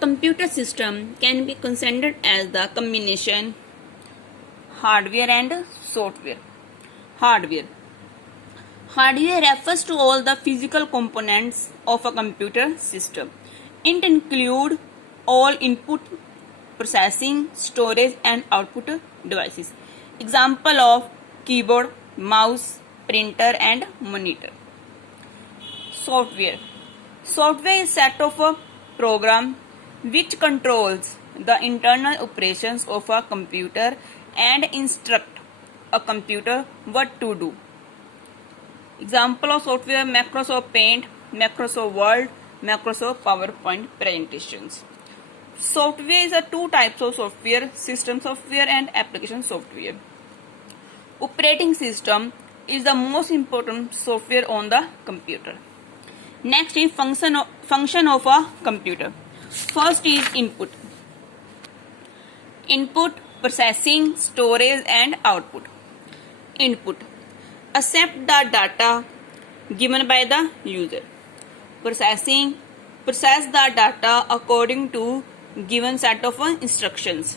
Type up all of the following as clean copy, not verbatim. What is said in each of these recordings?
computer system can be considered as the combination hardware and software. Hardware. Hardware refers to all the physical components of a computer system. It includes all input, processing, storage and output devices. Example of keyboard, mouse, printer and monitor. Software. Software is a set of a program which controls the internal operations of a computer and instruct a computer what to do. Example of software: Microsoft Paint, Microsoft Word, Microsoft PowerPoint presentations. Software is a two types of software: system software and application software. Operating system is the most important software on the computer. Next is function of a computer. First is input. Input, processing, storage and output. Input. Accept the data given by the user. Processing. Process the data according to given set of instructions.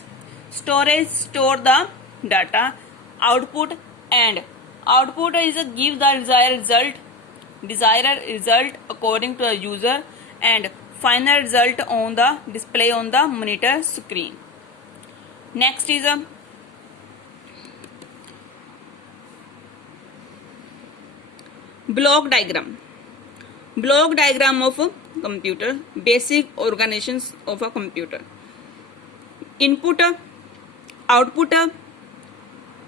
Storage. Store the data. Output. And output is a give the desired result according to a user, and final result on the display on the monitor screen. Next is a block diagram. Block diagram of a computer. Basic organizations of a computer. Input, output,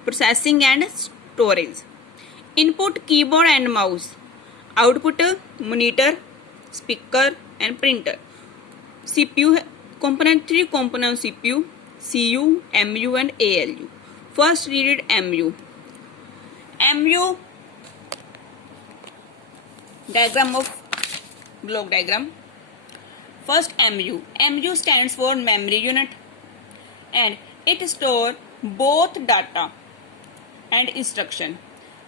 processing and storage. Input keyboard and mouse. Output monitor, speaker and printer. CPU component, three component CPU, CU, MU and ALU. First read MU. MU diagram of block diagram. First MU. MU stands for memory unit and it stores both data and instruction.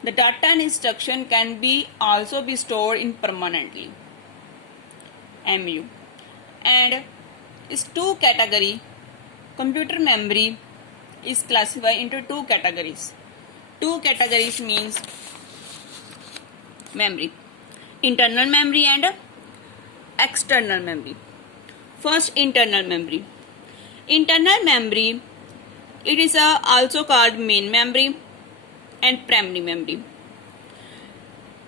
The data and instruction can be also be stored in permanently. MU. And is two category. Computer memory is classified into two categories. Two categories means memory. Internal memory and external memory. First, internal memory. Internal memory, it is also called main memory and primary memory.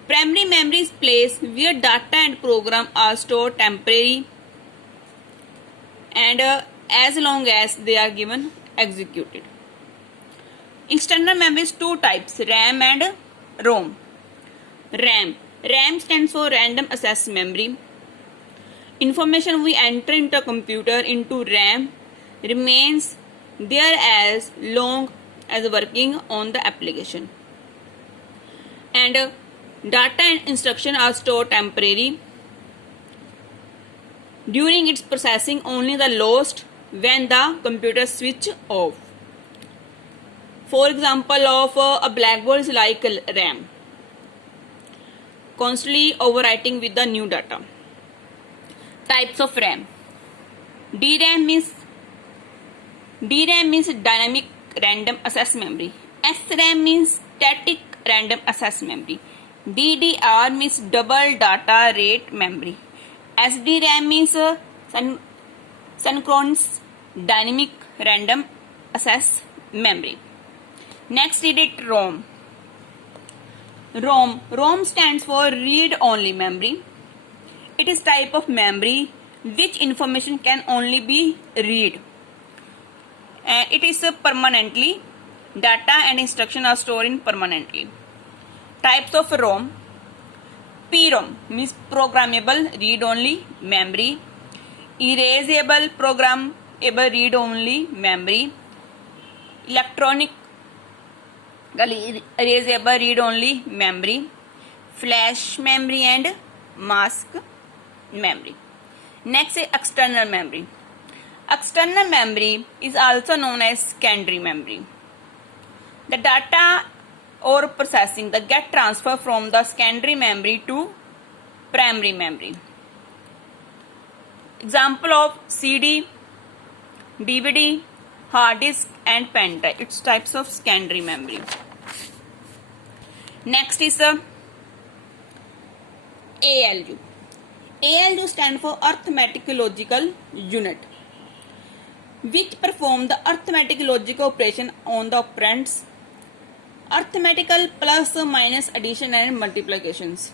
Primary memory is place where data and program are stored temporarily and as long as they are given executed. External memory is two types, RAM and ROM. RAM. RAM stands for random access memory. Information we enter into a computer into RAM remains there as long as working on the application. And data and instruction are stored temporarily. During its processing, only the lost when the computer switch off. For example of a blackboard is like RAM, constantly overwriting with the new data. Types of RAM. DRAM means dynamic random access memory. SRAM means static random access memory. DDR means double data rate memory. SDRAM means synchronous dynamic random access memory. Next is it ROM. ROM stands for read only memory. It is type of memory which information can only be read. And it is permanently. Data and instruction are stored in permanently. Types of ROM. PROM means programmable read only memory. Erasable programmable read only memory. Electronic erasable read only memory. Flash memory and mask memory. Next is external memory. External memory is also known as secondary memory. The data or processing that get transferred from the secondary memory to primary memory. Example of CD, DVD, hard disk and pen drive. It's types of secondary memory. Next is ALU. ALU stand for Arithmetic Logical Unit, which perform the arithmetic logical operation on the operands, arithmetical plus minus addition and multiplications.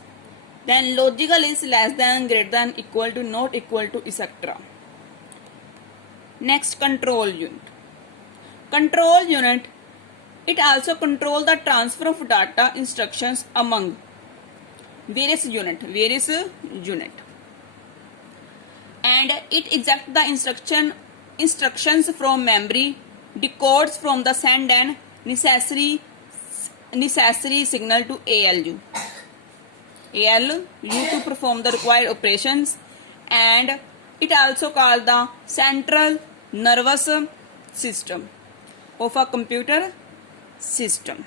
Then logical is less than, greater than, equal to, not equal to, etc. Next, control unit. Control unit, it also control the transfer of data instructions among various unit. And it executes the instructions from memory, decodes from the send and necessary signal to ALU to perform the required operations, and it also called the central nervous system of a computer system.